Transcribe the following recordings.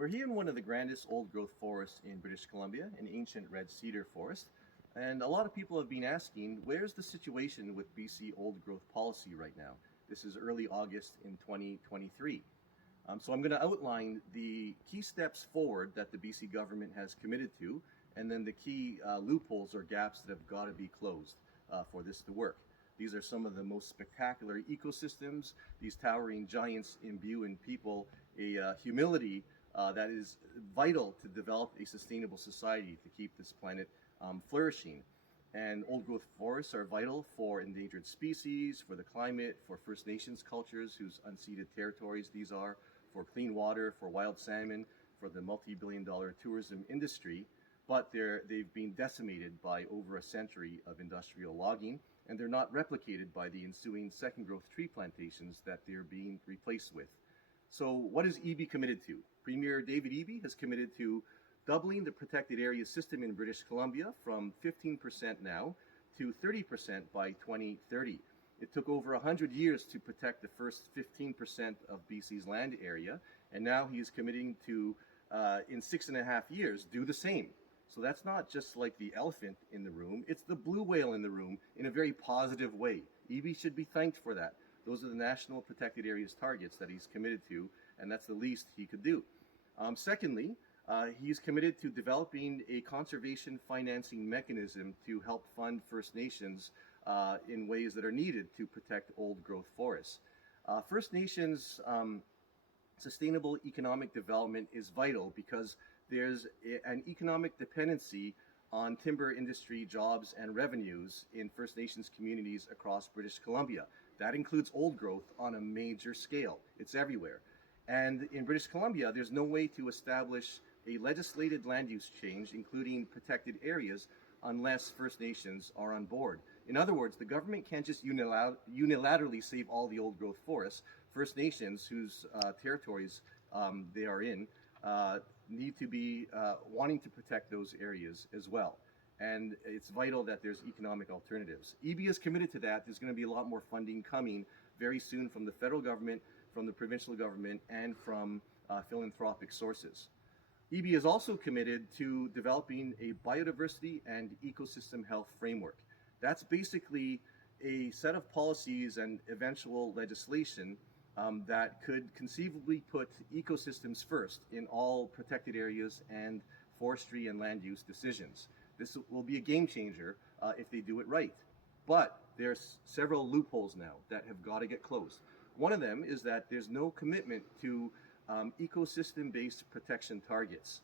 We're here in one of the grandest old-growth forests in British Columbia, an ancient red cedar forest. And a lot of people have been asking, where's the situation with BC old-growth policy right now? This is early August in 2023. So I'm going to outline the key steps forward that the BC government has committed to, and then the key loopholes or gaps that have got to be closed for this to work. These are some of the most spectacular ecosystems. These towering giants imbue in people a humility that is vital to develop a sustainable society to keep this planet flourishing. And old growth forests are vital for endangered species, for the climate, for First Nations cultures whose unceded territories these are, for clean water, for wild salmon, for the multi-billion-dollar tourism industry. But they've been decimated by over a century of industrial logging, and they're not replicated by the ensuing second growth tree plantations that they're being replaced with. So what is Eby committed to? Premier David Eby has committed to doubling the protected area system in British Columbia from 15% now to 30% by 2030. It took over 100 years to protect the first 15% of BC's land area, and now he is committing to, in 6.5 years, do the same. So that's not just like the elephant in the room, it's the blue whale in the room in a very positive way. Eby should be thanked for that. Those are the national protected areas targets that he's committed to, and that's the least he could do. Secondly, he's committed to developing a conservation financing mechanism to help fund First Nations in ways that are needed to protect old growth forests. First Nations sustainable economic development is vital because there's an economic dependency on timber industry jobs and revenues in First Nations communities across British Columbia. That includes old growth on a major scale. It's everywhere. And in British Columbia, there's no way to establish a legislated land use change, including protected areas, unless First Nations are on board. In other words, the government can't just unilaterally save all the old growth forests. First Nations, whose territories they are in, need to be wanting to protect those areas as well. And it's vital that there's economic alternatives. Eby is committed to that. There's going to be a lot more funding coming very soon from the federal government, from the provincial government, and from philanthropic sources. Eby is also committed to developing a biodiversity and ecosystem health framework. That's basically a set of policies and eventual legislation that could conceivably put ecosystems first in all protected areas and forestry and land use decisions. This will be a game changer if they do it right. But there's several loopholes now that have got to get closed. One of them is that there's no commitment to ecosystem-based protection targets.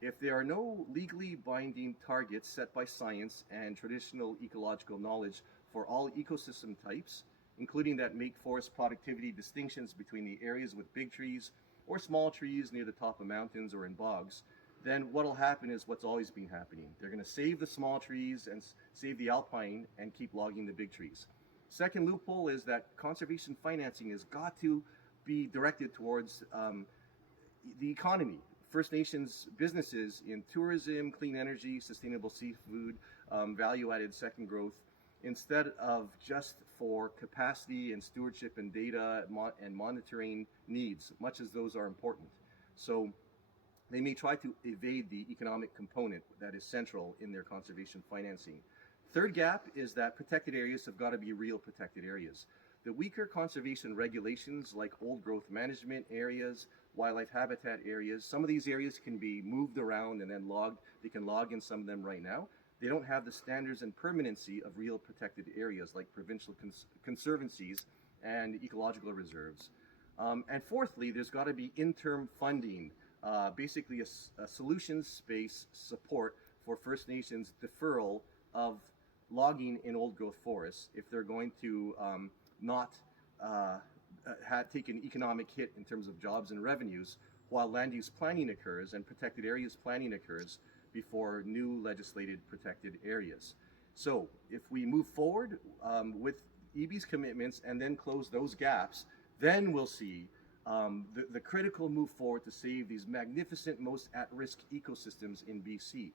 If there are no legally binding targets set by science and traditional ecological knowledge for all ecosystem types, including that make forest productivity distinctions between the areas with big trees or small trees near the top of mountains or in bogs, then what'll happen is what's always been happening. They're going to save the small trees and save the alpine and keep logging the big trees. Second loophole is that conservation financing has got to be directed towards the economy. First Nations businesses in tourism, clean energy, sustainable seafood, value-added second growth, instead of just for capacity and stewardship and data and monitoring needs, much as those are important. So they may try to evade the economic component that is central in their conservation financing. Third gap is that protected areas have got to be real protected areas. The weaker conservation regulations like old growth management areas, wildlife habitat areas, some of these areas can be moved around and then logged. They can log in some of them right now. They don't have the standards and permanency of real protected areas like provincial conservancies and ecological reserves. And fourthly, there's got to be interim funding, basically a solutions-based support for First Nations deferral of logging in old growth forests if they're going to not take an economic hit in terms of jobs and revenues while land use planning occurs and protected areas planning occurs before new legislated protected areas. So if we move forward with Eby's commitments and then close those gaps, then we'll see the critical move forward to save these magnificent, most at-risk ecosystems in BC.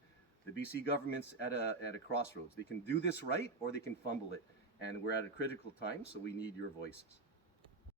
The BC government's at a crossroads. They can do this right or they can fumble it. And we're at a critical time, so we need your voices.